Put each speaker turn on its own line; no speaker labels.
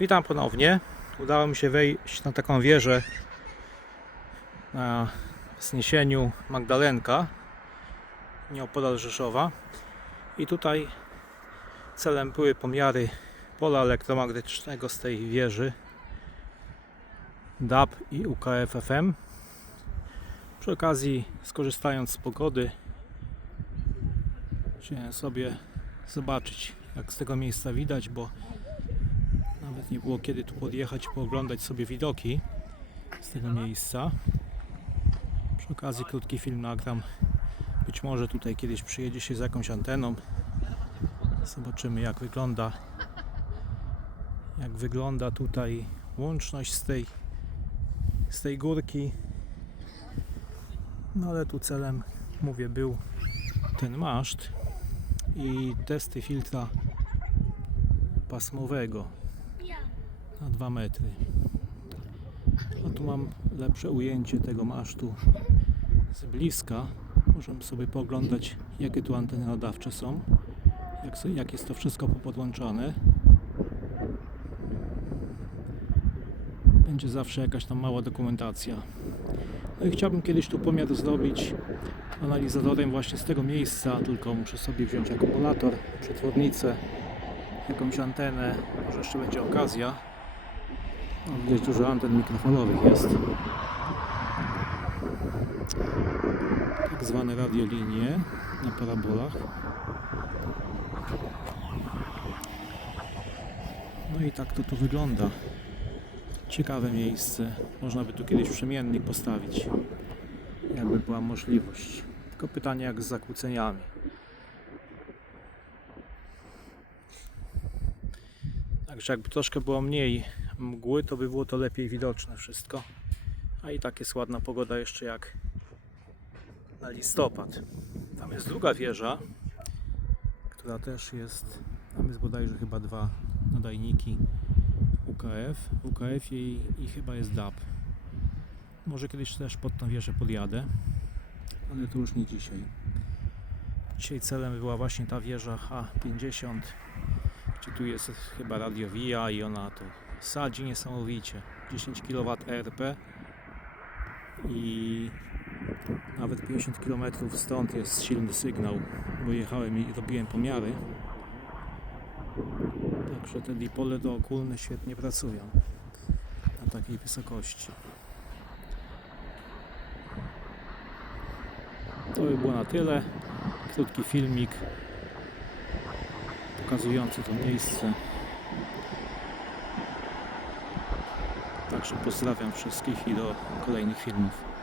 Witam ponownie. Udało mi się wejść na taką wieżę na wzniesieniu Magdalenka, nieopodal Rzeszowa. I tutaj celem były pomiary pola elektromagnetycznego z tej wieży DAB i UKF-FM. Przy okazji, skorzystając z pogody, chciałem sobie zobaczyć, jak z tego miejsca widać, bo nawet nie było kiedy tu podjechać, pooglądać sobie widoki z tego miejsca. Przy okazji krótki film nagram. Być może tutaj kiedyś przyjedzie się z jakąś anteną. Zobaczymy jak wygląda jak wygląda tutaj łączność z tej z tej górki. No ale tu celem, mówię, był ten maszt i testy filtra pasmowego na 2 metry. A tu mam lepsze ujęcie tego masztu z bliska. Możemy sobie poglądać jakie tu anteny nadawcze są, jak, jak jest to wszystko popodłączane. Będzie zawsze jakaś tam mała dokumentacja. No i chciałbym kiedyś tu pomiar zrobić analizatorem właśnie z tego miejsca, tylko muszę sobie wziąć akumulator, przetwornicę, jakąś antenę, może jeszcze będzie okazja. Widać dużo anten mikrofalowych jest. Tak zwane radiolinie na parabolach. No i tak to tu wygląda. Ciekawe miejsce. Można by tu kiedyś przemiennik postawić. Jakby była możliwość. Tylko pytanie jak z zakłóceniami. Także jakby troszkę było mniej mgły, to by było to lepiej widoczne wszystko. A i tak jest ładna pogoda jeszcze jak na listopad. Tam jest druga wieża, która też jest, tam jest bodajże chyba dwa nadajniki UKF, UKF i, i chyba jest DAB. Może kiedyś też pod tą wieżę podjadę, ale to już nie dzisiaj. Dzisiaj celem była właśnie ta wieża H50, gdzie tu jest chyba radio VIA i ona tu sadzi niesamowicie. 10 kW RP i nawet 50 km stąd jest silny sygnał, bo jechałem i robiłem pomiary. Także te dipole dookólne świetnie pracują na takiej wysokości. To by było na tyle. Krótki filmik pokazujący to miejsce. Także pozdrawiam wszystkich i do kolejnych filmów.